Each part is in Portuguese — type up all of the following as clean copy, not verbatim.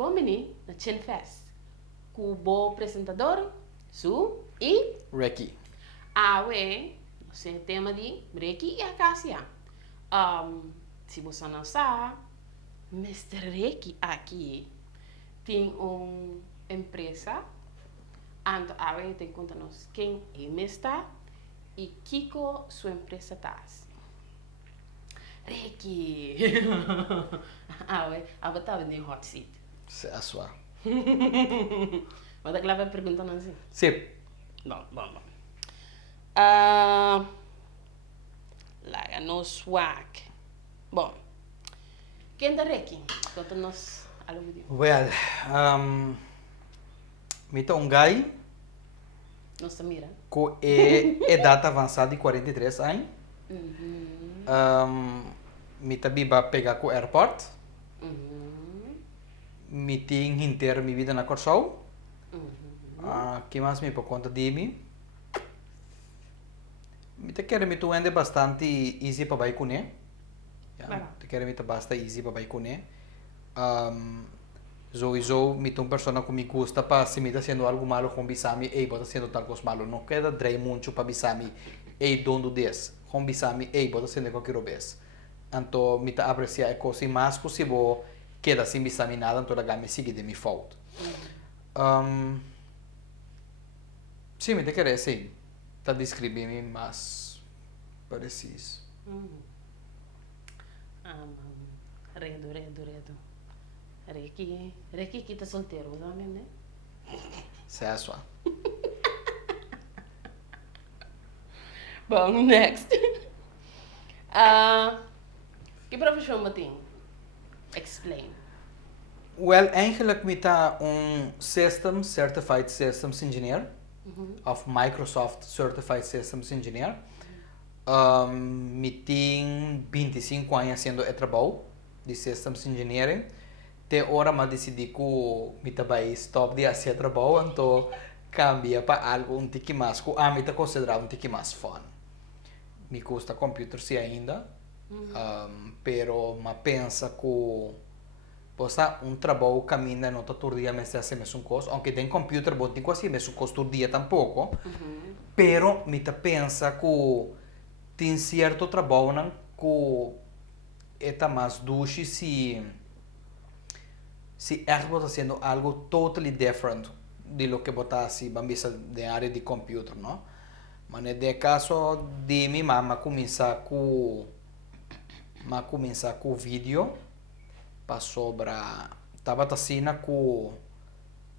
bom menino, na Chin Fest. Com o bom apresentador, Su e Ricky. Awe, você tema de Ricky e Acácia. Se você não sabe, Mr. Ricky aqui tem uma empresa. Então, Awe tem que contar-nos quem é Mr. e Kiko sua empresa está. Ricky! Awe, a estava no hot seat. Se a sua. Mas ela vai perguntando assim. Sim. Bom. Larga no swag. Bom. Quem é Ricky? Conta-nos algo de. Well, mita um guy Nossa mira. com idade avançada de 43 anos. Mita biba pegar com o airport. Meeting inteiro minha vida na Corsol. Que mais me por conta de mim? Mita quero me tu ande bastante easy para vai com né. Te quero me bastante easy para vai com né. Sowieso, me uma pessoa que me gusta para se me está sendo algo malo com bisami, ei, bota sendo tal coisa malo. Não queda drei muito para bisami, ei, dono des. Com bisami, ei, bota sendo qualquer vez. Então, me está apreciar a coisa mais possível, queda sem bisami nada, então ela me sigue de minha falta. Sim, me te querer, sim. Está descrevendo mais preciso. Redo. Ricky que tá solteiro, sabe, né? Se é a sua. Bom, next. Que profissão você tem? Explain. Well, eigenlijk met Certified Systems Engineer, of Microsoft Certified Systems Engineer. Me tem 25 anos sendo trabalho de Systems Engineering. Até hora me decidi que me vai stop de fazer trabalho, então cambia para algo um pouco mais, que a mim está considerado um pouco mais fun. Me custa computer se ainda, pero me pensa que possa trabalho caminha não está todo dia mas é mesmo coisa, aunque tem computer bom tem quase mesmo coisa todo dia tampouco, pero me ta pensa que tem certo trabalho não que é mais duche se você está fazendo algo totally different de lo que você assim bambisa de área de computer, não? Mas no caso de minha mama começar com vídeo para sobre estava assim com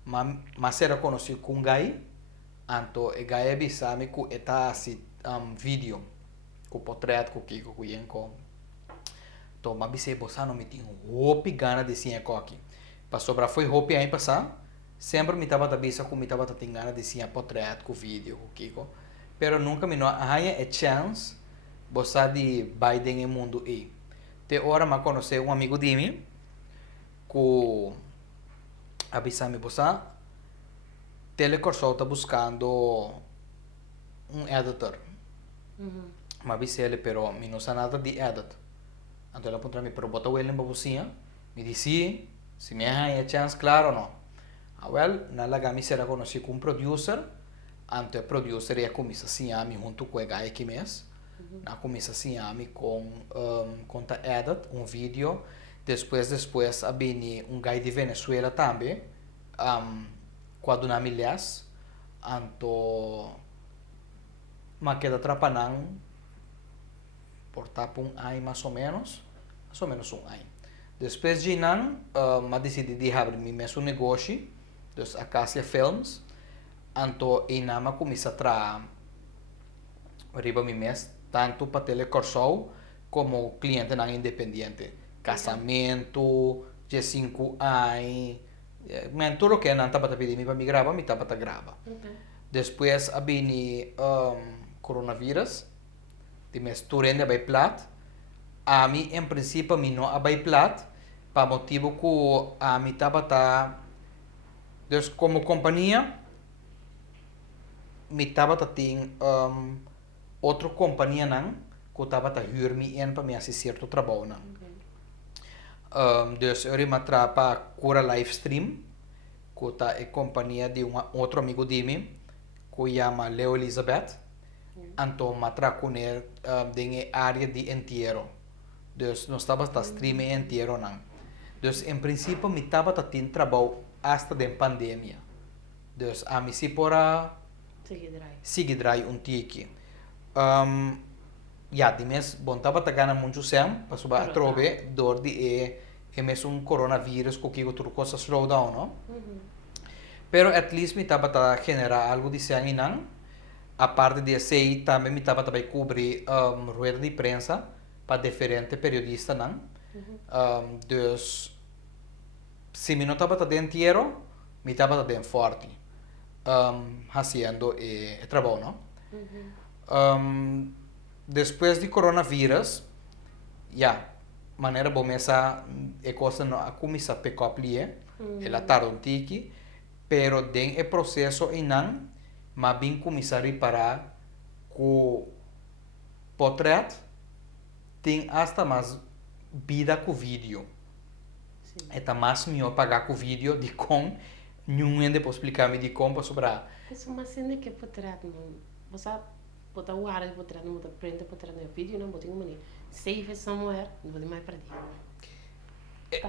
mas era conhecido com gai, então o gai avisava que está assim vídeo com portrait com Kiko com Yenko. Então mas você você não me tinha hope gana de ser aqui. Para sobre foi hope aí passar. Sempre me estava avisa que me estava tendo gana de ser portrait com vídeo com Kiko. Pero nunca me não há a chance você de Biden no mundo aí. Até hora me conheci um amigo de mim que avisa-me você Telecorsol está buscando um editor. Me avisa ele, pero me não sabe nada de edit. Então ele apontou-me, pero bota ele em babucinha. Me disse, se me há a chance, claro ou não. Well, na laga será conhecido como producer. Então o producer ia começar assim a mim junto com o guy aqui mesmo. Na começa assim a mim com conta edit, um vídeo. Depois a bem um guy de Venezuela também. Quando na milhas. Então, mas queda trapanang portar um ano mais ou menos um ano. Depois de nan, decidi de abrir meu mesmo negócio, dos Acacia Films. Então, em nama começa a trabalhar riba mi mês, tanto para Telecorsol como cliente não independente. Casamento, de 5 anos, tudo que não estava pedindo para me gravar, me estava grava. Depois, a bini coronavírus, de mês turende vai plat. A mim, em princípio, me não vai plat, para motivo que a mim estava como companhia, me estava tendo outra companhia não, que estava a hyr me in para me assistir certo trabalho não. Dus eu matra para cura live stream, que tá em companhia de outro amigo de mim, que chama Leo Elizabeth. Então matra com ele em área de entierro. Dus nós estava a stream entierro não. Dus em princípio me estava a ter trabalho hasta da pandemia. Dus a mim se pora seguir drai tiki. Ja, di mes bon tava tagana muito sem, para suba a trove dor de mes coronavirus que o turco sa slow down, no? Pero at least me tava ta generar algo de sem inan. A parte de sei também me tava também cobrir rueda de prensa para diferentes periodistas não. Dus se me não tava ta dentro, me tava ta dentro forte. Haciendo trabalho, no? Depois de coronavírus, já, maneira bom essa é coisa não a começar a pick up ali, ela tarde um tiki, pero den é processo inan, mas bem começar a reparar que portrait tem hasta mais vida com vídeo. É mais melhor pagar com vídeo de com nenhum depois explicar-me de como para sobrar. Isso é uma cena que portrait não, você botar o ar de portrait não botar print portrait no vídeo não botar uma save it somewhere não vou mais para ti.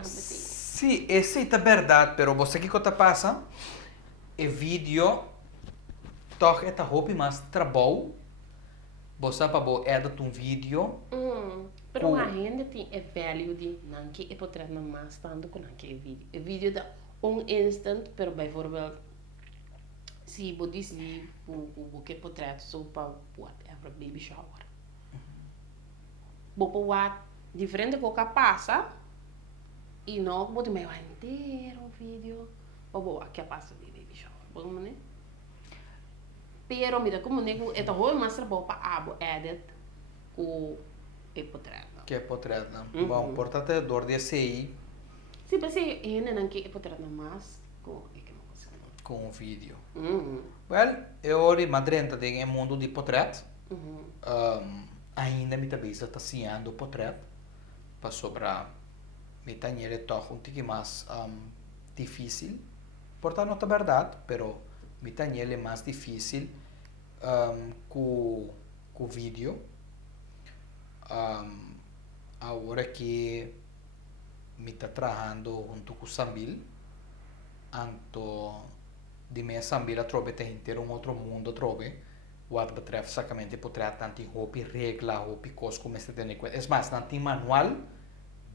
Sim, essa é a verdade, pero você que está passa é vídeo toch é hobby mais trabalho. Você para editar vídeo. Pero a gente tem value de não que é portrait não mais tanto com não que é vídeo. O vídeo dá instant, pero bijvoorbeeld se você diz o que portrait só para whatever baby shower. Bopo wat diferente com que passa e não pode mais inteiro vídeo. Bopo que passa de baby shower, bom né? Pero mira como nego é tão mais trabalho para abo edit o portrait. Que é portrait, não? Bom, portanto, dor de CI. Sim, mas é não que é portrait não mais com o vídeo. Well, eu madrenta tem mundo de portrait. Ainda me talvez está ciando portrait para sobrar me tanhele toch tique mais difícil. Portanto, não é verdade, pero me tanhele mais difícil com o vídeo. Agora que me está trabalhando junto com o Sambil, então de minha Sambil a trobe tem inteiro outro mundo trobe, o que betref sacamente portrait tanto roupa regla roupa coisas como este tem é mais tanto manual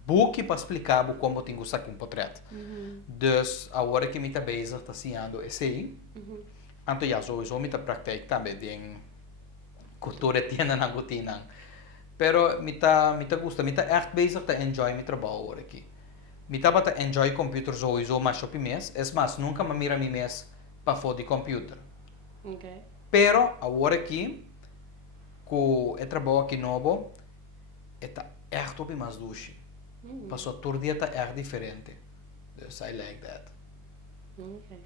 book para explicar como tenho que sacar portrait. Dus agora que me está bezig está ciando esse aí, então já sowieso me está praktijk também de cultura tienda na rotina. Pero me gusta, me echt bezig te enjoy mijn trabalho agora aqui. Me tá para enjoy computer sowieso mais op mês, é mais nunca me mira mi mês para fora de computer. Okay. Pero agora aqui, com o trabalho aqui novo, está echt op mais duche. Passou todo dia está echt diferente. Dus I like that. Okay.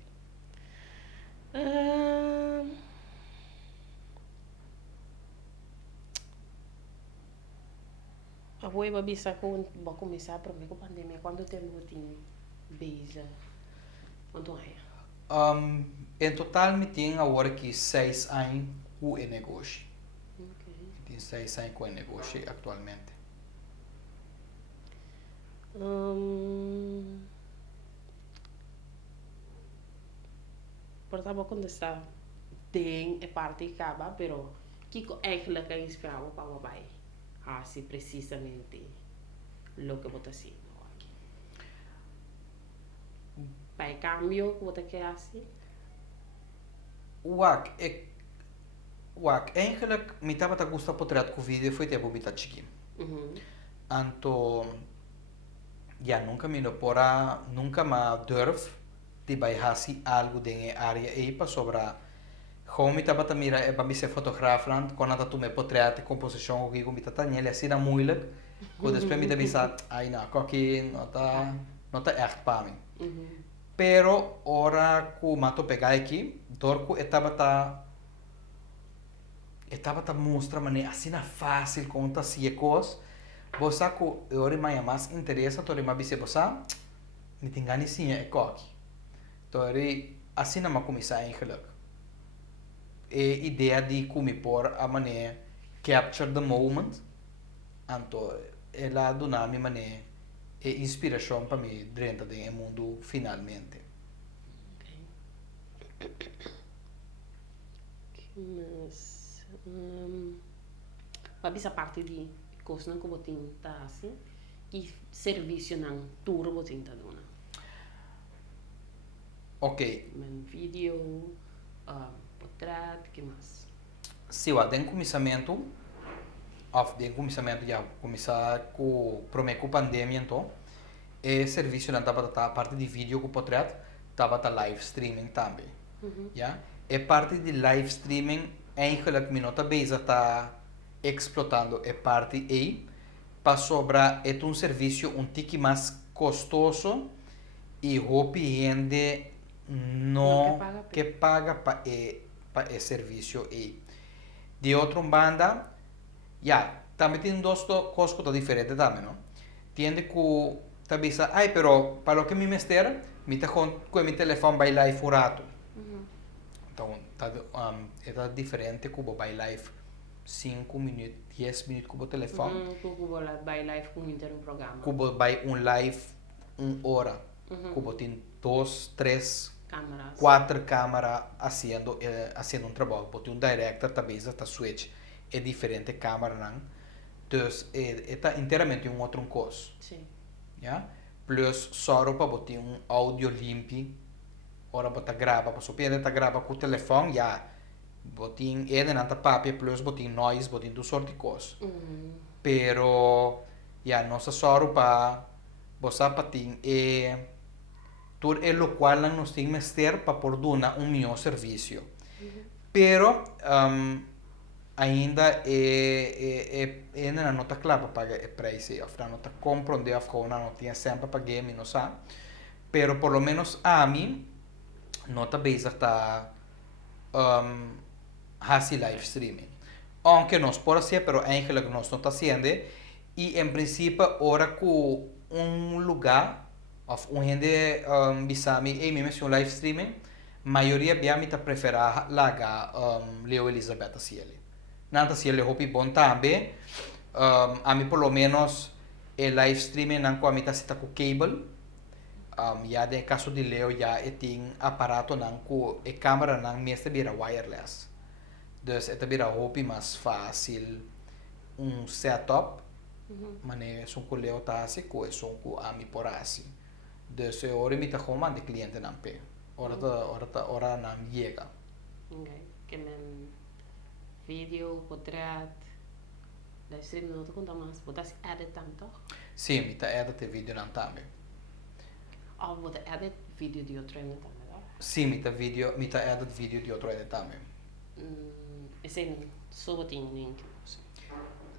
Agora vou começar para ver com a pandemia. Quanto tempo tem base? Quanto é? Em total, me tem agora aqui 6 anos com o negócio. Tem 6 anos com o negócio atualmente. Portanto, quando está tem a parte que acaba, pero que eigenlijk é inspirado para o pai. Assim precisamente o que você está aqui. Para cambio, que você quer assim? Eigenlijk, me estava a gostar portrait com vídeo foi tempo me tá chiquinho. Então, já nunca me nunca me durf de baixar algo de área aí para sobrar. Como me estava a mirar, é para me ser fotógrafo, quando eu tomei portrait, composição, o que eu me está nele, assim era muito, quando depois me estava ai não, aqui não tá echt para mim. Pero, ora que eu tô pegar aqui, dorco, estava a mostrar maneira assim fácil, como tá assim coisas, Você que eu mais mais interessa, tori mais bise você, me tem ganho sim é coque. Tori assim não começar eigenlijk. E ideia de como por a maneira capture the moment, anto ela dona mi maneira e inspiração para mim dentro do mundo finalmente. Mas, mas essa parte de coisa que você tá assim, que serviço não turbo você tá dando. Ok, Men vídeo, portrait, que mais? se o den começamento, já começar com prometo pandemia então, e serviço não estava a parte de vídeo com portrait, estava a live streaming também. Ja? E parte de live streaming eigenlijk mi nota base está explotando e parte aí para sobrar é um serviço um tique mais custoso e hope gente não que paga para e serviço aí. De outra banda, também tem dois costos diferentes também, não? Tiende que talvez, pero para lo que me mester, me tá com meu telefone vai live um rato. Então, é diferente que o vai live 5 minutos, 10 minutos com o telefone. Que o vai live com um programa. Que o vai live 1 hora. Que o tem 2, 3, 4 câmeras fazendo trabalho. Porque director talvez está switch. É diferente câmera, não? Então, é inteiramente outro coisa. Sim. Yeah? Plus, só para botar áudio limpo. Ora bota grava, posso piede grava com o telefone, botin não tá papel plus botin noise, botin tu sorte de coisas. Pero nossa só para você patin tudo é o qual nós temos mester para por dar melhor serviço. Pero ainda ainda não está claro para pagar o preço, não está compreendendo, não tem sempre para pagar, não sabe. Pero por lo menos a mim nota bezig está hace live streaming. Aunque nós pode ser, pero eigenlijk nós não está haciendo. E em princípio, ora com lugar, ou gente bisami, me mencionou live streaming, maioria bem me prefere laga Leo Elizabeth Ciele. Nanta Ciele hopi bom também. A mim por lo menos live streaming não com a mim está com cable. No caso de Leo, tem aparato com a câmera não mesmo vira wireless. Então, é vira hopi mais fácil setup, mas o Leo está assim, com o ami por assim. Então, hora me está comando de cliente não pe. Hora não chega. Okay. Que men vídeo, portrait, live stream não te conta mais, botas edit tanto? Sim, me está edit vídeo não também. Wat edit video die je trainen dan met Sim, me está edit vídeo de outro edit também. É sem sobotinho nem que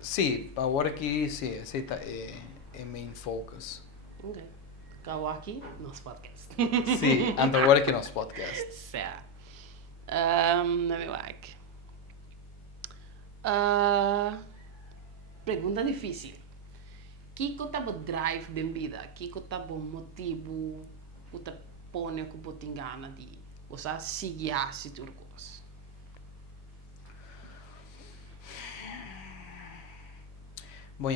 Sim, agora que sim, esse é main focus. Ok. Kawaki, nosso podcast. Sim, agora que nosso podcast. Certo. Let me like. Pergunta difícil. Kiko tá bo drive da vida, Kiko tá bo motivo, o tá põe que bote engana de, você seguir esse turcos. Bom,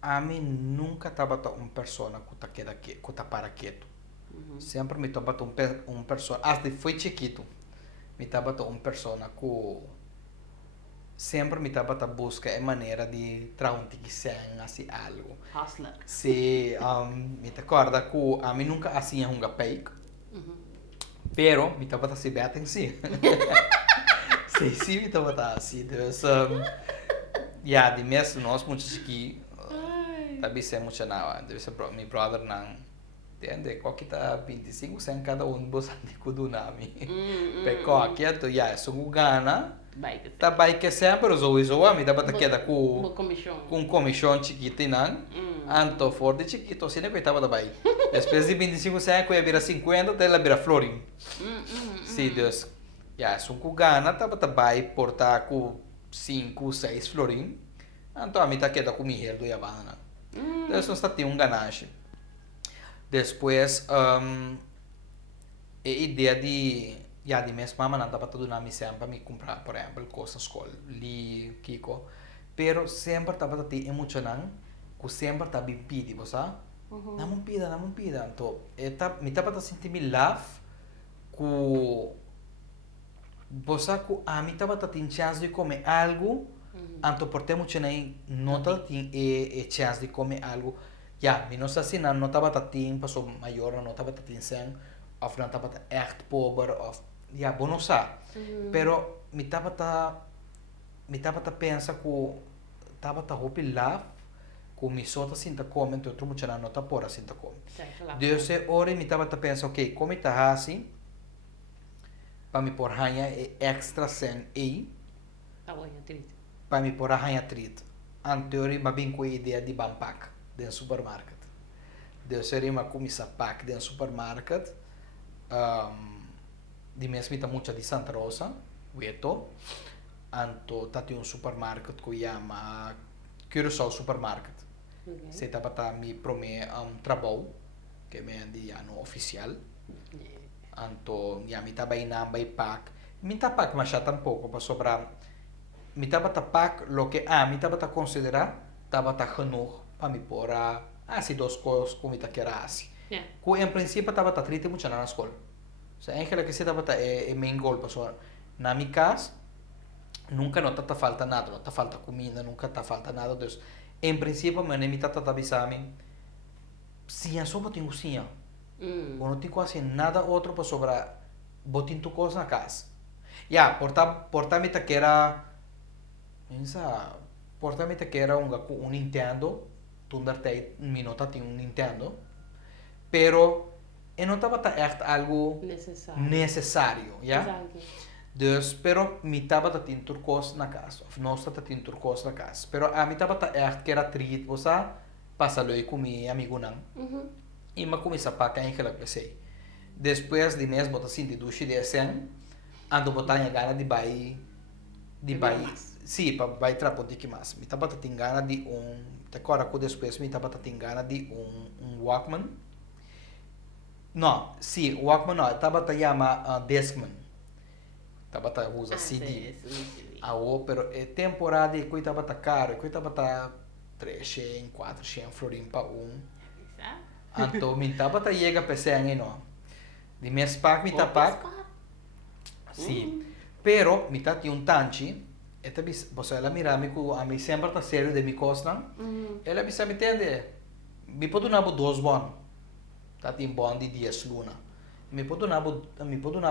a mim nunca estava persona que tá para quieto. Sempre me estava persona, desde foi chiquito, me estava persona que sempre me estava a buscar a maneira de trazer assim algo. Hustler. Se me recorda que a mim nunca hacía um fake, pero me estava a se bem sim. Sim, me estava assim. Então, de mesmo nós muitos aqui, talvez seja muito nada. Deve ser meu brother não. Entende? Qualquer tá 25 sem cada bostante que do nome. Pecou aqui, então é só gana. Tá bem que sempre usou a me dá para queda com comissão chiquita não. Anto for de chiquito, se não que estava bem. Depois de 25 anos, que ia virar 50, até ela vira florin. Sim, Deus. São com gana, estava bem portar com 5, 6 florin. Então a mitad queda com mi herdo e a banana. Então nós temos um ganagem. Depois, a ideia de mês mama não dá para tudo na mim sempre me comprar, por exemplo, coisas escola, li, kiko. Pero sempre estava a ter emocionante, que sempre estava bem pedido, sabe? Não me pida. Então, me estava a sentir me love, que você que a mim estava a ter chance de comer algo, então por ter emocionante, não estava a ter chance de comer algo. Ja, mi não sei se não estava a ter pessoa maior, não estava a ter sem, ou não estava echt pobre, ou ja, bom não sei. Pero me estava a pensar que estava a roupa lá, que me só está sinta come, então outro muito não está por sinta come. Deus é hora me estava a pensar, ok, como está assim, para me por ranha é extra sem aí, para me por ranha trit. Anterior me bem com a ideia de bampac dentro do supermercado. Deus seria uma comissa pack dentro do supermercado. De mesmo está muito de Santa Rosa, Veto. Anto tem supermercado que chama Curaçao Supermarket. Se está para me prometer trabalho que é de ano oficial. Anto me está bem na bem pack. Me está pack mas já tampouco para sobrar. Me está para pack lo que me está para considerar estava tá genoeg para me pôr assim duas coisas como está querendo assim. Que em princípio estava tá triste muito na escola. So, eigenlijk que se estava tá main goal para na minha casa nunca não tá falta nada, não tá falta comida, nunca tá falta nada. Então, em princípio meu nome tá avisando se a sopa tem cozinha, ou não tem quase nada outro para sobrar, botem tu coisa na casa. Porta-me tá que era porta-me tá que era um Nintendo, tundartei minuto tem um Nintendo, pero não estava echt algo necessário, Dus, pero me estava a ter turcos na casa, nós estava a ter turcos na casa, pero a me estava a echt que era treat, você passa lá com meu amigo não, e me começa a pagar em que ela pensei. Depois de mês botar assim de duche de assim, ando botar em gana de bai, sim, para bai trapo de que mais. Me estava a ter gana de agora que depois me estava a ter gana de Walkman. Não, sim, Walkman não, estava a chamar Discman. Estava a usar CD. Pero é temporada e coisa estava caro, e coisa estava 300, 400 florim para Então, me estava a chega a PC aí não. De mês pack me tá pack. Sim. Pero me tá tinha tanche. Você ela mira me que a mim sempre tá sério de me costa. Ela me sabe entende. Me pode dar 2 bon. Tá tem bon de 10 luna. Me pode dar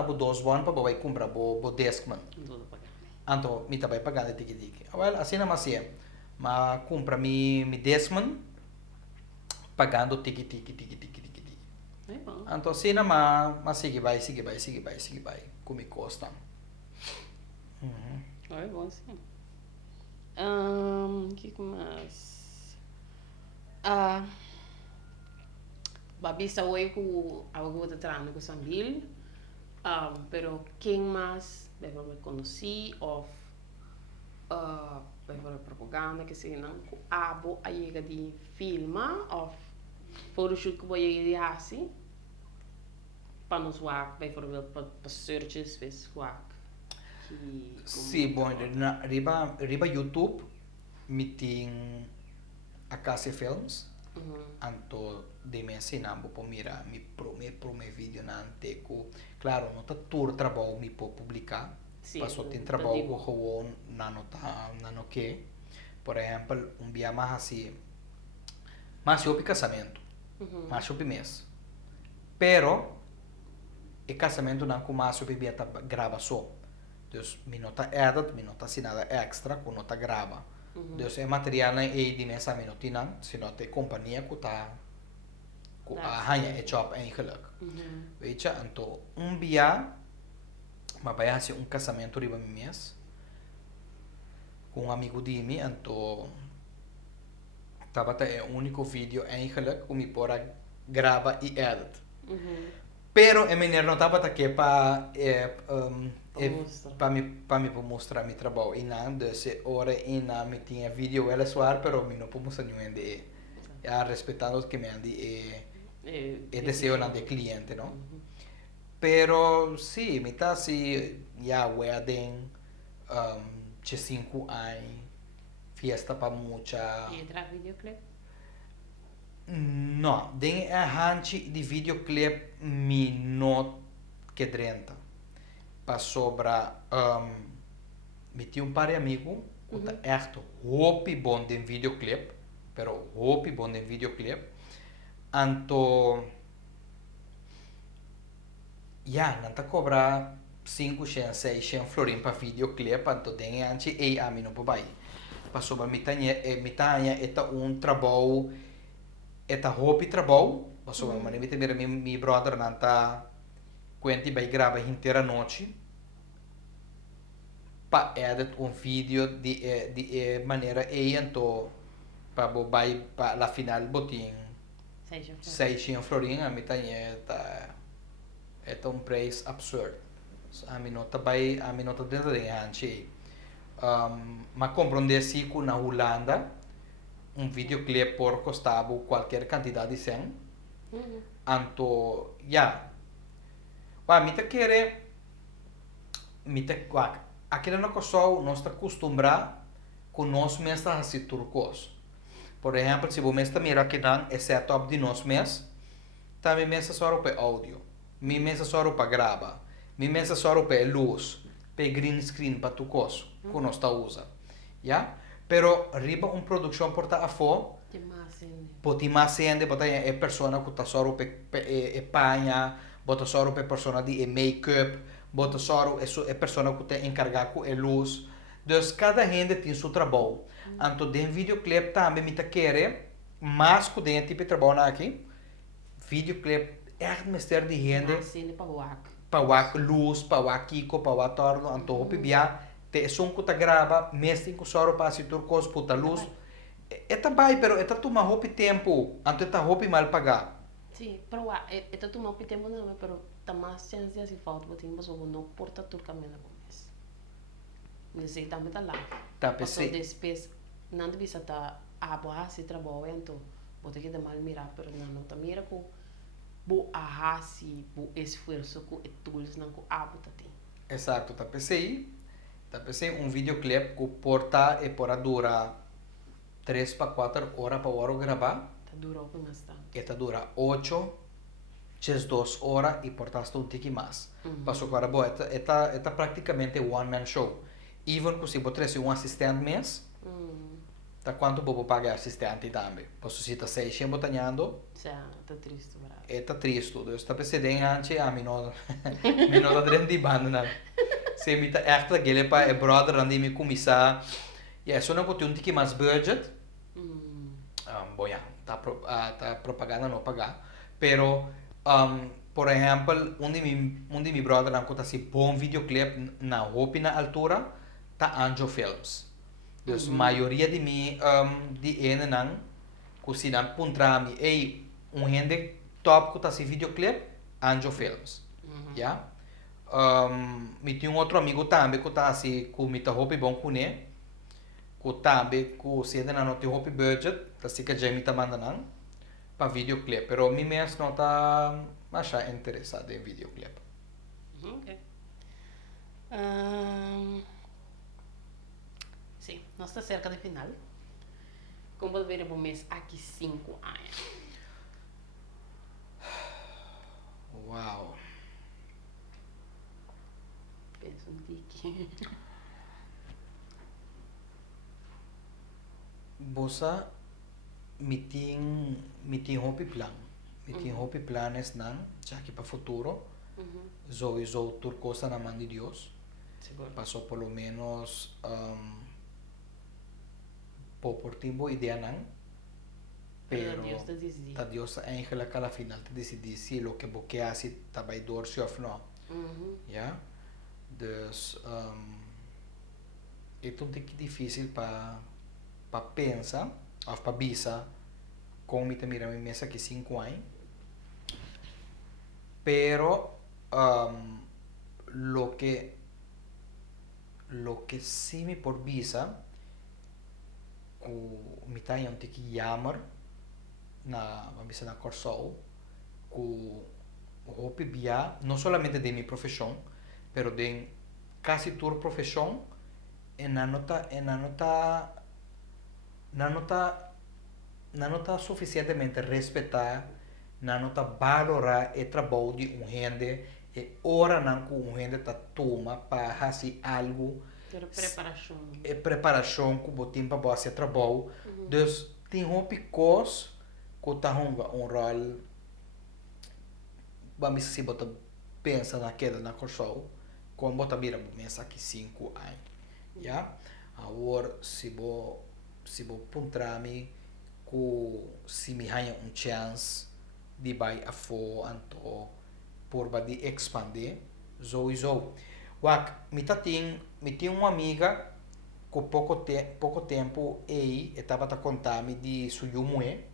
2 bon para vai comprar bo Discman. Então, me tá vai pagar de tiki. Well, assim não mas é. Mas compra me Discman pagando tiki. Então, assim não mas sigue vai. Como me costa. É bom sim. Que mais? Babi sa way ko awago ta trano ko sambil. Pero quem mais deve me conheci of deve propaganda que se não abo a chega de filma of photoshoot que vai de assim. Para nos work, bijvoorbeeld para searches, vis work. Sim, bom, riba YouTube, me tem a Casa Films, anto de me ensinando para mirar, me prome vídeo na anteco. Claro, não tá todo trabalho me pode publicar, passou tem trabalho com o não que, por exemplo, dia mais assim, mais eu casamento, mais eu mês, pero e casamento não começa a beber a gravação. Então, me nota edit, me nota assim nada extra, com nota grava. Então, é material na de mesa me nota não, se nota é companhia que tá com a hanha é job eigenlijk. Weet je, então, dia, mas vai assim casamento riba mês com amigo de mim, então tava é o único vídeo eigenlijk que me pode grava e edit. Pero a minha não estava aqui para Mostra. para me mostrar meu trabalho. E não, desse hora e não me tinha vídeo ela soar, pero me não pude mostrar nenhum de respeitando o que me andi e desejo não de cliente, não? Pero sim, me tá assim, já wedding, de 5 anos, fiesta para muita. E tra videoclip? No, den a hanchi di videoclip mi not che drenta. Pa sobra mi ti un pari amigo, kuta echt hopi bon den videoclip, pero hopi bon den videoclip. Anto ja, nanta cobra 5, 6 florin pa videoclip, anto den hanchi e a mi no po bai. Pa sobra mi tanya eta un trabalho eta hopi trabalho, passo mm. Mani mite mi brother nanta quenti vai grava intera noite pa edit un video di maneira e anto pa bo vai pa la final botin 600 florin a mita eta un preço absurdo. A mi nota dentro de anche ma compreendesse que na Holanda un videoclip por costava qualquer quantidade de 100. Anto, ja. Mi te quere, aquilo não só nós está acostumbrado com nós mesmos a fazer turcos. Por exemplo, se você está mirando aqui não é setup de nós mesmos, também mesmo só para áudio, me mesmo só para gravar, me mesmo só para luz, para green screen para turcos, que nós está usa, já? Pero riba un production porta a fo poti mais sende bota é persona que tá só pe panha bota só pe persona di make-up bota só é persona que tá encarregado com a luz. Dus cada gente tem seu trabalho. Anto den videoclip também me tá querer mas que den tipo de trabalho aqui videoclip é mister de gente para wak luz para wak kiko para wak torno anto hopi bia te son que ta grava, mesmo que só para se turcos puta luz. Eta vai, pero eta toma hopi tempo, anto eta hopi mal pagar. Sim, pero eta toma hopi tempo não, pero tá mais chance assim falta botin, mas o não porta tur caminho com isso. Nesse também tá lá. Tá pensei. Depois não deve ser tá a boa se trabalho então, botar que dá mal mirar, pero não tá mira com bo a se bo esforço com tools não com abo tá tem. Exato, tá pensei. Pensei um videoclip que porta e pora dura 3 para 4 horas para hora gravar. Tá dura bastante. E tá dura 8, 2 horas e portaste um tiki mais. Passo agora, boa, é praticamente one man show. Even que se você um assistente mês, tá quanto vou pagar assistente também. Posso se tá 600 botando. Tá triste, bravo. É tá triste tudo. Está pensando antes a mim não tá dentro de banda não. Se mi ta echt aquele pa e brother andi mi começar e só não conti um tiki mais budget boia tá propaganda não pagar pero por exemplo onde mi brother não conta assim bom videoclip na hopi na altura tá Anjo Films dus maioria de mi de ene não cozinhar puntra mi ei gente top que tá assim videoclip Anjo Films yeah? Mi tinha um outro amigo também que tá assim com muita roupa bom com ele que também que se ainda não tem roupa budget assim que já me tá mandando para videoclip pero mi mesmo não tá achar interessado em videoclip. Ok. Sim, nós está cerca do final. Como ver o mês aqui 5 anos. Uau. Penso um tique. Bosa meeting hopi plan. Meeting hopi planes nan, já que para futuro. Zo turcosa na mão de Deus. Seguro. Passou pelo menos por tempo ideia nan. Pero ta Deus é aquela que al final te decidi se lo que você hace tá vai dorse ou não. Ja? Dus é um pouco difícil para pensar ou para bisa como me mira minha mesa aqui 5 anos pero lo que sí me por visa ku mi tayo ang tiki jammer na mabisa na Corsol ku hopi bia no solamente de mi profesión pero de casi toda profesión nanota suficientemente respeitar nanota valorar o trabalho de gente e ora não com gente tá toma para fazer algo Ter preparação. é preparação que o tempo para fazer trabalho então tem coisas que tá um rol vamos se botar pensa naquela na corção como botar mira começa aqui 5 anos já agora se vou puntrami que se me ganha chance de vai a fo anto por de expandir sowieso wak me tem uma amiga com pouco tempo e estava a contar-me de sua mulher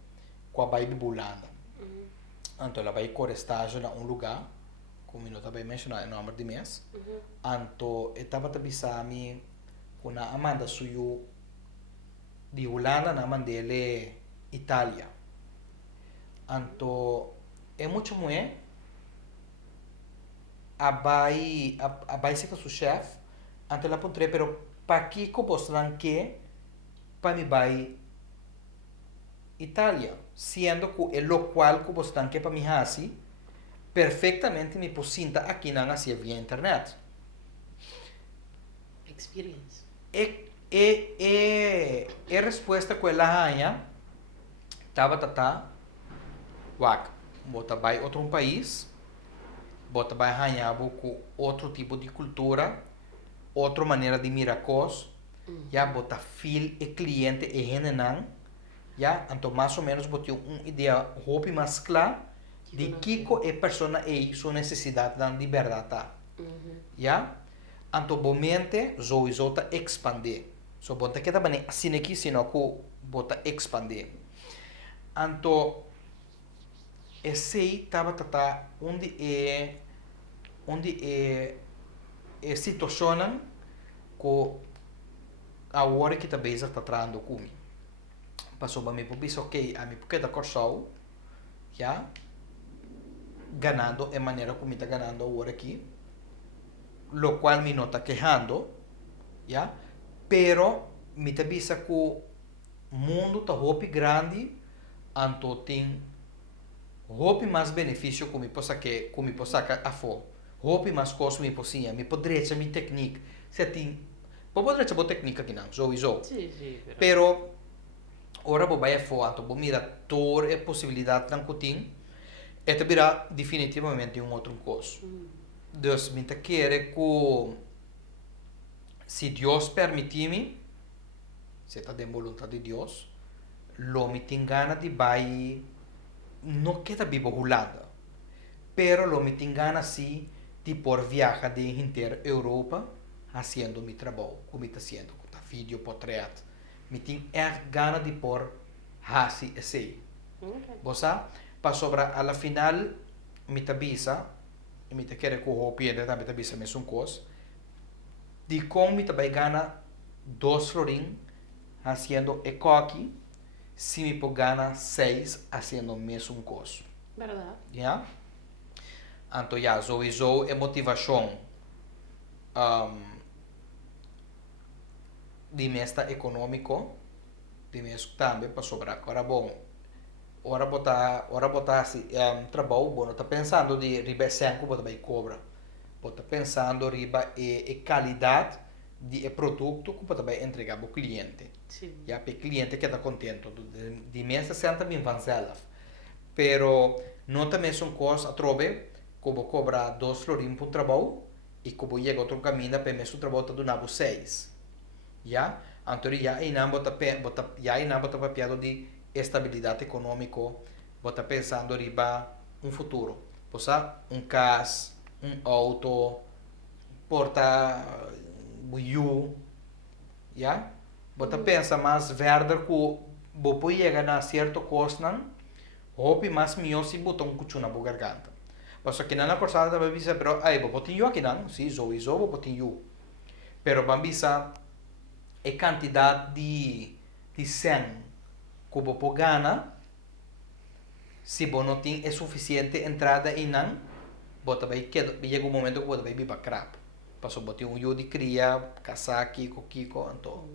com a baby bulanda então ela vai correr estágio em lugar como eu também mencionei no nome de mês então estava a avisar-me com a Amanda suyo de Holanda na mandele Itália então é muito mulher a vai ser seu chefe ante la puntre pero pa que coboslan que pa mi vai Itália sendo que é lo qual coboslan que pa mi hasi perfeitamente me posinta aqui na asia via internet Experience. e resposta que ela ganha tava wak bota vai outro país bota vai ganhar com outro tipo de cultura outra maneira de mirar coisas já bota fil e cliente e gente não já então mais ou menos bota uma ideia roupa mais clara de que é persona e sua necessidade de verdade já então bomente sowieso tá expandir so bota que tá bem assim aqui sino que bota expandir então esse tava onde é situação que a hora que também está tratando comigo passou para mim por isso ok a mim porque da corção já ganhando é maneira como está ganhando agora aqui lo qual me não está quejando já pero me te avisa que o mundo está muito grande então tem muito mais benefício que me possa a fora muito mais coisas me possa me poderia ser minha técnica se tem poderia ser boa técnica aqui não sowieso pero ora vou vai a fora então vou mirar toda a possibilidade que tem e te virá definitivamente outro coisa Deus me te quer que se Deus permitir-me se está de vontade de Deus lo me tem gana de vai não queda vivo Holanda pero lo me tem gana sim de por viajar de inteira Europa fazendo meu trabalho como está sendo com vídeo portrait me tem gana de por fazer esse você para sobrar a la final me te avisa e me te quer que o piede também te avisa mesmo coisa de como me te vai ganhar 2 florin fazendo ecoque se me por ganhar 6 fazendo mesmo coisa Verdade. já então já sowieso é motivação de mesta econômico de mesmo também para sobrar agora bom ora botar assim trabalho bom tá pensando de riba 5 bota vai cobra bota pensando riba e qualidade de produto que bota vai entregar para o cliente já para o cliente que está contente de mesa senta bem vanzela pero não também são coisas a trove como cobrar 2 florin por trabalho e como chega outro caminho para mesmo trabalho tá donado 6 já então já aí não bota papiado de estabilidade econômica, bota pensando riba futuro. Posa casa, auto, porta já? Bota pensa mais verde que vou chegar a certo costo, hope mais melhor se botar cucho na garganta. Paso que na corsada também bisa, pero aí, botinho aqui não, sim, sowieso, botinho. Pero bambisa, a quantidade de sen que você gana, se você não tem a suficiente entrada em não, você vai chega um momento que você vai viver crap. Paso você tem um de cria, casaki, coquico, então,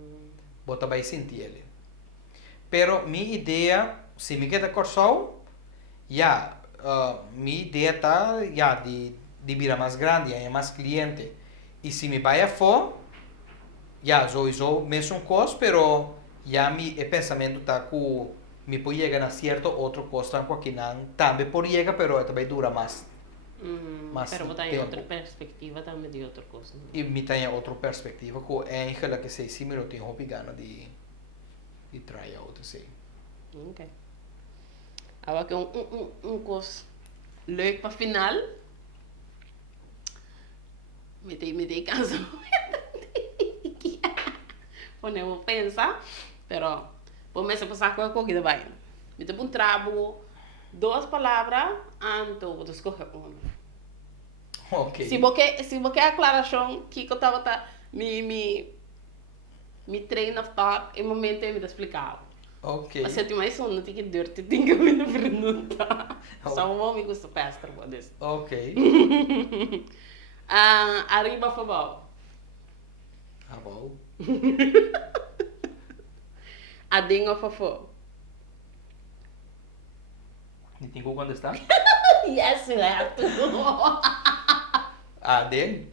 você vai sentir ele. Pero minha ideia, se me queda corsal, já, minha ideia tá já de virar mais grande, é mais cliente. E se me vai a fora, já, sowieso mesmo coisa, pero já mi pensamento tá que me pode chegar a certo outro coisa que não também pode chegar, pero também dura mais. Mas pero botar em tempo. outra perspectiva também de outra coisa. E me tem outra perspectiva que é aquela que sei se me tem hobby gana de try out assim. Ok. Agora que coisa leuk para final. Me dei cansa. Ponemos pensar, pero começa a passar com a coisa vai. Me deu um trabo, duas palavras, então vou escolher uma. Ok. Se você quer aclaração que eu tava me treino thought, em momento eu me explicar. Ok. Mas se eu tenho mais sono, tem que dormir, tem que me perguntar. Só um homem gosta pestra, pode ser. Ok. Arriba futebol. Ah, bom. Adinho fofo. E tem quando está? Yes, certo. Ah, den?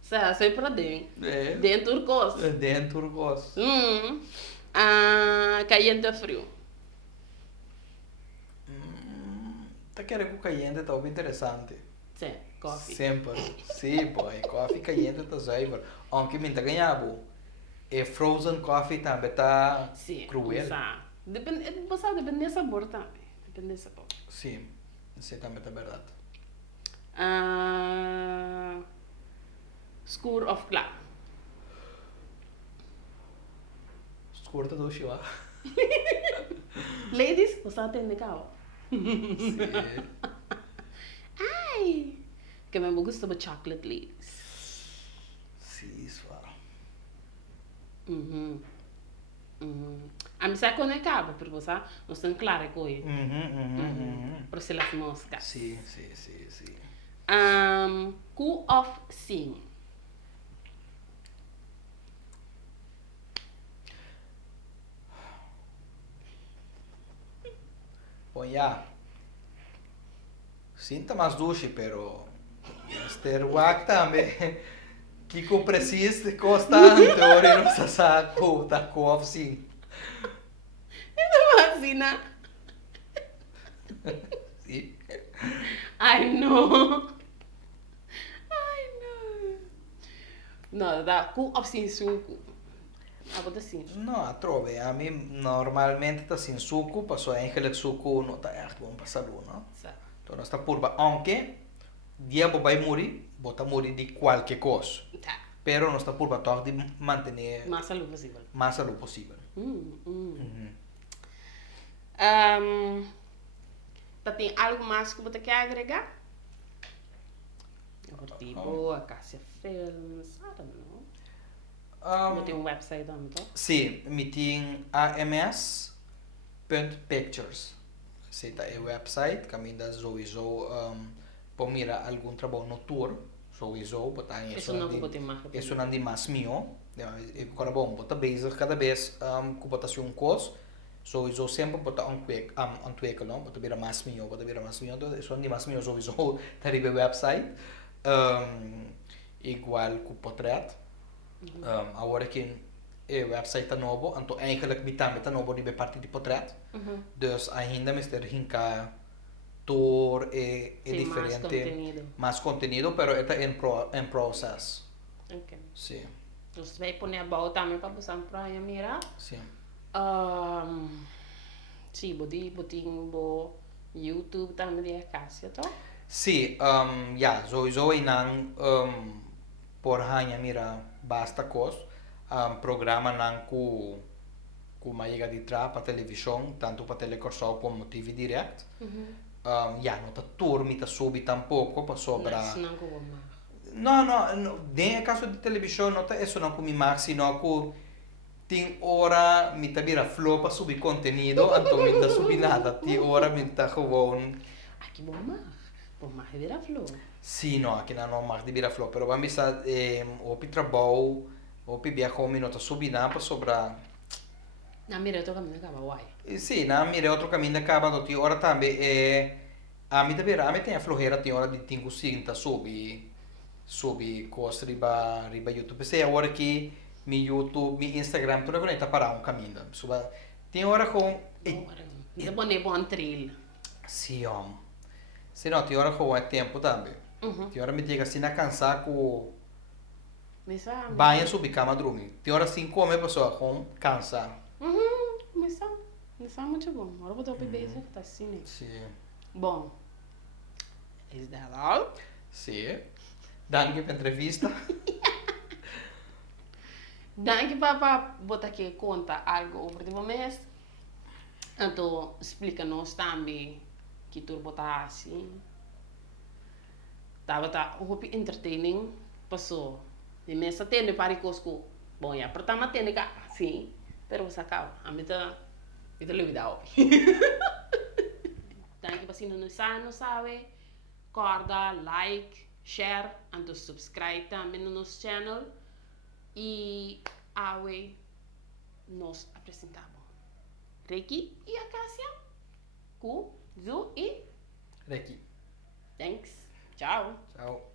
Certo, sempre adinho. É. Dentro do coisa. Den turcos. Caliente ou frio? Tá querendo com caliente, tá bem interessante. Sim, coffee. Sempre. Sim, boy. Coffee caliente tá zuiver. Aunque me tá ganhando. E frozen coffee também tá Sim, cruel. Depende do sabor também. Depende do sabor. Sim. Isso também tá verdade. Escuro ou claro? Escurta do chihuahua. Ladies, você atende cá? Sim. Ai! Que me gusta de chocolate ladies. Sim, isso. A mim sai quando acaba, por você, não estão claro com ele. Para ser as moscas. Sim. Cu of sim. Bom, já. Sinta mais duche, pero este ruac também que precisa constante, ora não se sabe tá com assim. Vacina. Sim. Ai, não. Não, dá cu of sim suco. Bota assim. Não, trove, a mim normalmente tá sem suco, passou eigenlijk suco não tá echt bom para saúde, não? Então nós tá purba, aunque dia vai morrer, bota morrer de qualquer coisa. Tá. Pero nós tá purba toch de manter Mais saúde possível. mais saúde possível. Tem algo mais que você quer agregar? Tipo, a Cássia Films, I don't know. Você tem um website também, tá? Sim, me tem ams.pictures. Esse é o website, que ainda sowieso para mirar algum trabalho no tour, sowieso, botar Isso não que você marca. isso não é mais meu. Agora bom, botar bezig cada vez com botação coisa, sowieso sempre botar ontwikkelen, não, botar vira mais meu, então isso não é mais meu, sowieso, tá aí o website. Igual com o portrait. Agora que o website tá novo, então eigenlijk me também tá novo de parte de portrait. Dus ainda me estou hinka tour é diferente, mais conteúdo, pero está em processo. Ok. Sim. Você vai pôr a bola também para você para mirar. Sim. Sim, botinho bo YouTube também de Cássia, tá? Sim, ja, sowieso inang por hanya mira basta kos programa nang ku maiga di tra pa televisão, tanto pa telecorsal como TV direct. não tá turmi, tá subi tampouco, para sobra. Mas não como mais. Não, nem é caso de televisão, não tá isso não com mais, sino que tem hora me tá vira flow para subir conteúdo, então me tá subir nada, tem hora me tá gewoon. Aqui bom mais vira flor. Sim, não, aqui não mais de vira flow, pero vamos estar o trabalho, o viajar me não tá subir nada para sobra. Na mira eu tô caminhando acaba uai. Sim, na mire outro caminho acaba, então tem hora também a mim também, a mim tem a flojera, tem hora de tenho cinta subir coisas riba YouTube. Se é hora que mi YouTube, mi Instagram, tudo conecta para um caminho. Suba, tem hora com Isso é bom trail. sim, se não, tem hora com é tempo também. Tem hora me chega assim na cansar com banho subir cama dormir. Tem hora assim comer pessoa com cansar. Mas é muito bom. Agora eu vou dar o bebê, tá assim, né? Sim. Bom, is that all? Sim. Danke pela entrevista. Danke para botar aqui conta algo sobre o mês. Então, explica-nos também que tu botar assim. Tava um entertaining, passou. E mesmo tendo para cosco, bom, já, para tá tendo cá, sim, pero você acaba, a mim tá levidao. Danke para se não sabe, corda, like, share, and subscribe também no nosso channel. E awe nos apresentamos. Reiki e Acácia, Ku, Zu e Reiki. thanks. Tchau. Tchau.